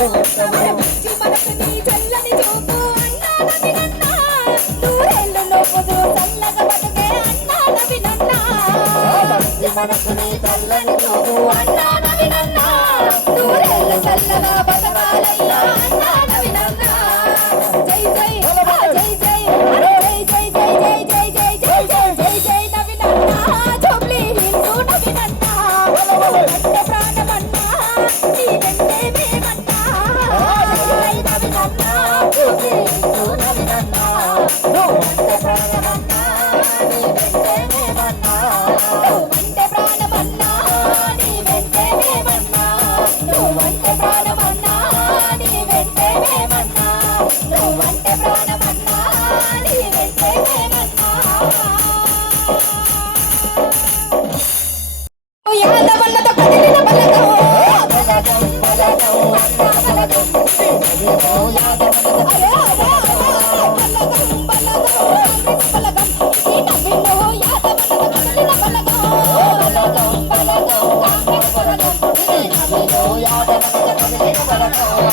మంచి మనసు నీ చల్లని చూపు అన్నానవి నన్నా నూరేళ్ళు లోపుదు చల్లగా బతుకే అన్నానవి నన్నా మంచి మనసు నీ చల్లని చూపు అన్నానవి నన్నా నూరేళ్ళు చల్లగా బతకాలయ్యా అన్నానవి నన్నా జై జై జై జై జై జై జై జై జై జై జై జై జై నవి నన్నా జోబ్లీ హిందూ నవి నన్నా అంటే ప్రాణమన్నా నీ వెంటే మేమన్నా జై నవి నన్నా జోబ్లీ హిందూ నవి నన్నా అంటే ప్రాణమన్నా నీ వెంటే మేమన్నా అంటే ప్రాణమన్నా నీ వెంటే మేమన్నా నువ్వంటే ప్రాణమన్నా నీ వెంటే మేమన్నా నువ్వంటే ప్రాణమన్నా నీ వెంటే మేమన్నా యాదవన్నతో కదిలిన బలగం బలగం బలగం అన్నా బలగం యాదవన్నతో అరే అరే బలగం బలగం బలగం ఈ నవ్విలో యాదవన్నతో కదిలిన బలగం బలగం బలగం కాంగ్రెస్ బలగం ఈ నవ్విలో యాదవన్నతో కదిలిన బలగం